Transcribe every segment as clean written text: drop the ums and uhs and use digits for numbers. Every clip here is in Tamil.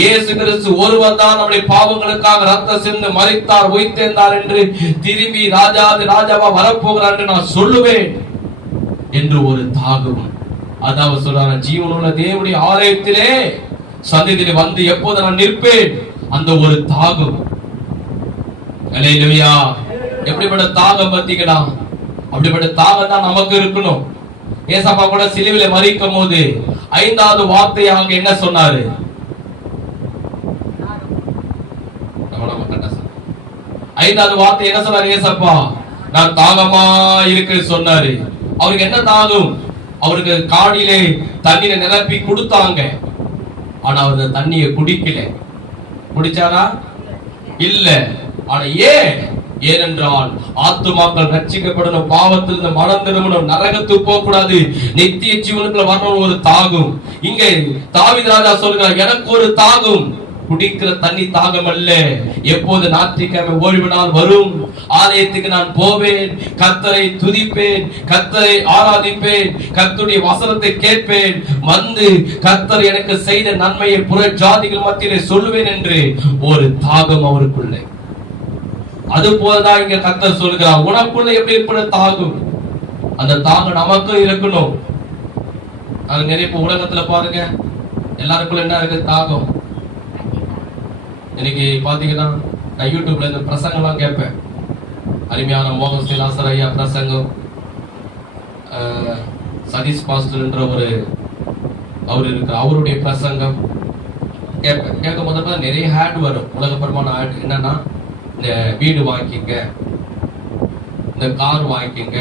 இயேசு கிறிஸ்து ஒருவர் தான் நம்முடைய பாவங்களுக்காக ரத்தம் சிந்து மரித்தார், உயிர்த்தெழுந்தார் என்று திரும்பி ராஜாவா வரப்போகிறார் என்று நான் சொல்லுவேன் என்று ஒரு தாகம். அதாவது சொல்றாங்க, ஜீவனுள்ள தேவனுடைய ஆலயத்திலே சந்நிதியிலே வந்து எப்போது நான் நிற்பேன், அந்த ஒரு தாகம். அல்லேலூயா. எப்படிப்பட்ட தாகம் பார்த்தீங்களா? அப்படிப்பட்ட தாகம் தான் நமக்கு இருக்கணும். ஏசப்பா கூட சிலுவையிலே மரிக்கும் போது 5வது வார்த்தையாக என்ன சொன்னாரு? 5வது வார்த்தை என்ன சொன்னாரு? ஏசப்பா நான் தாகமா இருக்கு சொன்னாரு. அவருக்கு என்ன தாகம்? அவருக்கு காடியிலே தண்ணீரை நிரப்பி கொடுத்தாங்க. ஆனா அவர் தண்ணியை குடிக்கல. குடிச்சாரா? இல்ல. ஆனா ஏனென்றால் ஆத்துமாக்கள் ரட்சிக்கப்படணும், பாவத்திலிருந்து மனம் திரும்பணும், நரகத்துக்கு போக கூடாது, நித்திய ஜீவனுக்குள்ள வரணும் ஒரு தாகம். இங்க தாவீது ராஜா சொல்கிறார், எனக்கு ஒரு தாகம், குடிக்கிற தண்ணி தாகம் அல்ல. எப்போது ஞாயிற்றுக்கிழமை ஓய்வு நாள் வரும், ஆலயத்துக்கு நான் போவேன், கர்த்தரை துதிப்பேன், கர்த்தரை ஆராதிப்பேன், கர்த்தருடைய வசனத்தை கேட்பேன், வந்து கர்த்தர் எனக்கு செய்த நன்மையை புற ஜாதிகள் மத்தியிலே சொல்லுவேன் என்று ஒரு தாகம் அவருக்குள்ளே. அது போலதான் இங்க கர்த்தர் சொல்கிறார், உனக்குள்ள எப்படி இருப்பது தாகம், அந்த தாகம் நமக்கு இருக்கணும். அது நிறைய உலகத்துல பாருங்க, எல்லாருக்குள்ள என்ன இருக்கு? தாகம். இன்னைக்கு பாத்தீங்கன்னா நான் யூடியூப்ல இந்த பிரசங்கம்லாம் கேட்பேன். அருமையான மோகன் சிலாசர் ஐயா பிரசங்கம், சதீஷ் பாஸ்டர் என்ற அவர் இருக்கிற அவருடைய பிரசங்கம் கேட்பேன். கேட்கும் போது நிறைய ஆட் வரும், உலகப்பரமான ஆட். என்னன்னா, இந்த வீடு வாங்கிங்க, இந்த கார் வாங்கிங்க.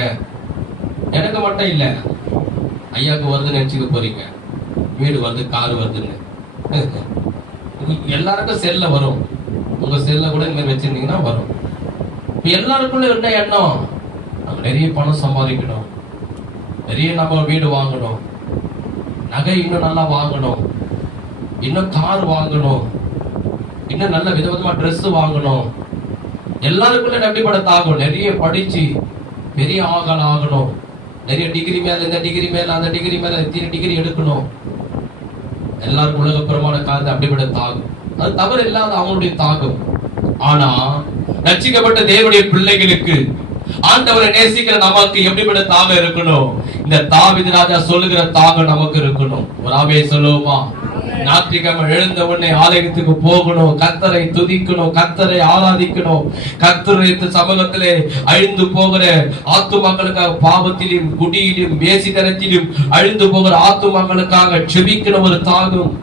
எனக்கு மட்டும் இல்ல, ஐயாவுக்கு வருதுன்னு நினைச்சுக்க போறீங்க, வீடு வருது, கார் வருதுன்னு. எல்லாருக்கும் செல்ல வரும், உங்க செல்ல கூட இந்த மாதிரி வச்சிருந்தீங்கன்னா வரும். எல்லாருக்குள்ள என்ன எண்ணம்? நம்ம நிறைய பணம் சம்பாதிக்கணும், நிறைய நம்ம வீடு வாங்கணும், நகை இன்னும் நல்லா வாங்கணும், இன்னும் கார் வாங்கணும், இன்னும் நல்ல விதவிதமா ட்ரெஸ் வாங்கணும். எல்லாருக்குள்ள எப்படிப்பட்ட தாகம்? நிறைய படிச்சு பெரிய ஆகணும், நிறைய டிகிரி மேல இந்த டிகிரி மேல அந்த டிகிரி மேல இத்தனை டிகிரி எடுக்கணும். எல்லாருக்கும் உலகப்புறமான காலத்தை அப்படிப்பட்ட தாகம். அது தவறு இல்லாத அவங்களுடைய தாகம். ஆனா ரட்சிக்கப்பட்ட தேவனுடைய பிள்ளைகளுக்கு, ஆண்டவரை நேசிக்கிற நமக்கு எப்படிப்பட்ட தாகம் இருக்கணும்? இந்த தாவீது ராஜா சொல்லுகிற தாகம் நமக்கு இருக்கணும். ஒரு ஆவே சொல்லுவோமா? ஞாயிற்றுக்கிழமை எழுந்த உடனே ஆலயத்துக்கு போகணும், கர்த்தரை துதிக்கணும், கர்த்தரை ஆராதிக்கணும், கர்த்தருடைய சமூகத்திலே அழிந்து போகிற ஆத்துமாக்களுக்காக, பாவத்திலும் குடியிலும் வேசித்தனத்திலும் அழிந்து போகிற ஆத்துமாக்களுக்காக ஜெபிக்கிற ஒரு தாகம்.